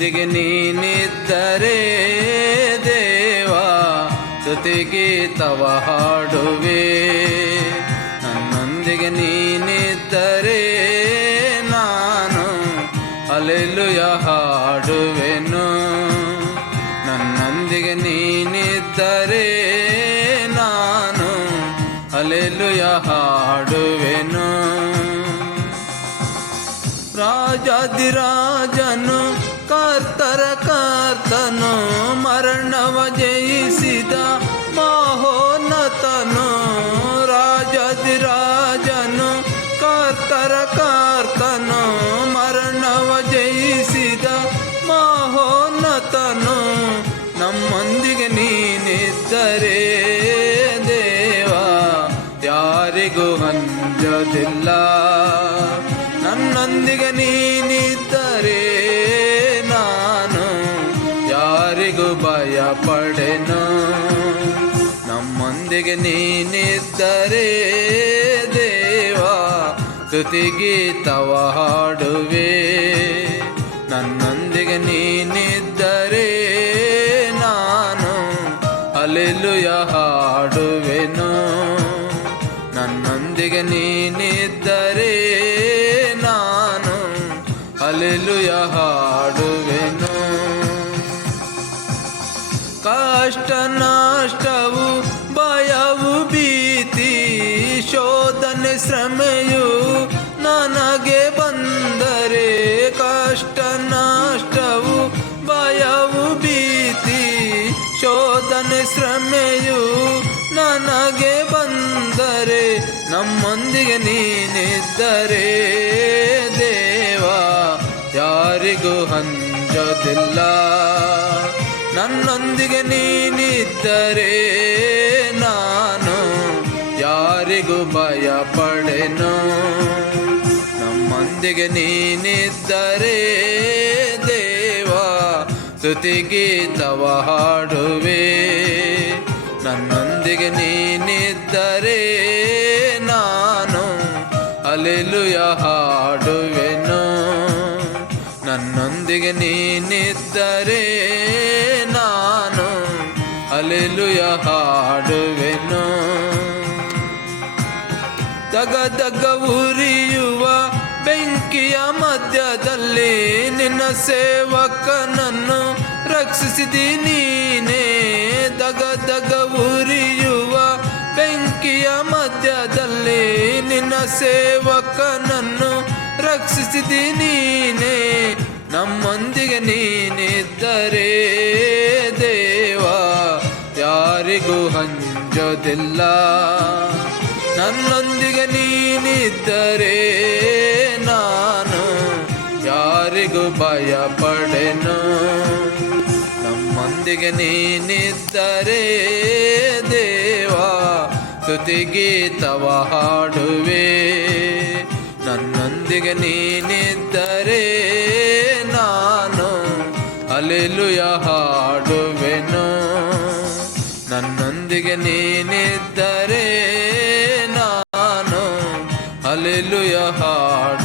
ನನ್ನೊಂದಿಗೆ ನೀನಿದ್ದರೆ ದೇವಾ ತವ ಹಾಡುವೆ. ನನ್ನೊಂದಿಗೆ ನೀನಿದ್ದರೆ ನಾನು ಅಲೆಲುಯ ಹಾಡುವೆನು. ನನ್ನೊಂದಿಗೆ ನೀನಿದ್ದರೆ ನಾನು ಅಲೆಲುಯ ಹಾಡುವೆನು. ರಾಜಾದಿರಾಜನು ಕರ್ತನು ಮರಣವ ಜಯಿಸಿದ ಮಹೋನ್ನತನು ರಾಜಾದಿರಾಜನು ಕರ್ತರ ಕರ್ತನು ಮರಣವ ಜಯಿಸಿದ ಮಹೋನ್ನತನು. ನಮ್ಮೊಂದಿಗೆ ನೀನಿದ್ದರೆ ದೇವ, ಯಾರಿಗೂ ಹಂಜದಿಲ್ಲ ನನ್ನೊಂದಿಗೆ ನೀನಿದ್ದರೆ ಪಡೆನು? ನಮ್ಮೊಂದಿಗೆ ನೀನಿದ್ದರೆ ದೇವಾ ಸ್ತುತಿಗೀತವ ಹಾಡುವೆ. ನನ್ನೊಂದಿಗೆ ನೀನಿದ್ದರೆ ನಾನು ಅಲೆಲುಯ ಹಾಡುವೆನು. ನನ್ನೊಂದಿಗೆ ನೀನಿದ್ದರೆ ನಾನು ಅಲೆಲುಯ ಹಾಡುವೆನು ನಷ್ಟವು, ಭಯವು ಭೀತಿ, ಶೋಧನೆ ಶ್ರಮೆಯು ನನಗೆ ಬಂದರೆ ಕಷ್ಟ ನಾಷ್ಟವು, ಭಯವು ಭೀತಿ, ಶೋಧನೆ ಶ್ರಮೆಯು ನನಗೆ ಬಂದರೆ ನಮ್ಮೊಂದಿಗೆ ನೀನಿದ್ದರೆ ದೇವಾ, ಯಾರಿಗೂ ಹಂಜದಿಲ್ಲ ನನ್ನೊಂದಿಗೆ ನೀನಿದ್ದರೆ ನಾನು ಯಾರಿಗೂ ಭಯ ಪಡೆನು? ನಮ್ಮೊಂದಿಗೆ ನೀನಿದ್ದರೆ ದೇವಾ ಸ್ತುತಿಗೀತವ ಹಾಡುವೆ. ನನ್ನೊಂದಿಗೆ ನೀನಿದ್ದರೆ ನಾನು ಅಲೆಲುಯ ಹಾಡುವೆನು? ನನ್ನೊಂದಿಗೆ ನೀನಿದ್ದರೆ ನಾನು ಅಲೆಲುಯ ಹಾಡುವೆನು. ದಗ ದಗ ಉರಿಯುವ ಬೆಂಕಿಯ ಮಧ್ಯದಲ್ಲಿ ನಿನ್ನ ಸೇವಕನನ್ನು ರಕ್ಷಿಸಿದಿ ನೀನೇ. ದಗ ದಗ ಉರಿಯುವ ಬೆಂಕಿಯ ಮಧ್ಯದಲ್ಲಿ ನಿನ್ನ ಸೇವಕನನ್ನು ರಕ್ಷಿಸಿದಿ ನೀನೇ. ನಮ್ಮೊಂದಿಗೆ ನೀನಿದ್ದರೆ ದೇವಾ, ಯಾರಿಗೂ ಹಂಜೋದಿಲ್ಲ ನನ್ನೊಂದಿಗೆ ನೀನಿದ್ದರೆ ನಾನು ಯಾರಿಗೂ ಭಯ ಪಡೆನು ನಮ್ಮೊಂದಿಗೆ ನೀನಿದ್ದರೆ ದೇವಾ ಸ್ತುತಿಗೀತವ ಹಾಡುವೆ. ನನ್ನೊಂದಿಗೆ ನೀನಿದ್ದರೆ ನಾನು ಅಲೆಲುಯ ಹಾಡುವೆನು. ನನ್ನೊಂದಿಗೆ ನೀನಿದ್ದರೆ ನಾನು ಅಲೆಲುಯ ಹಾಡುವೆನು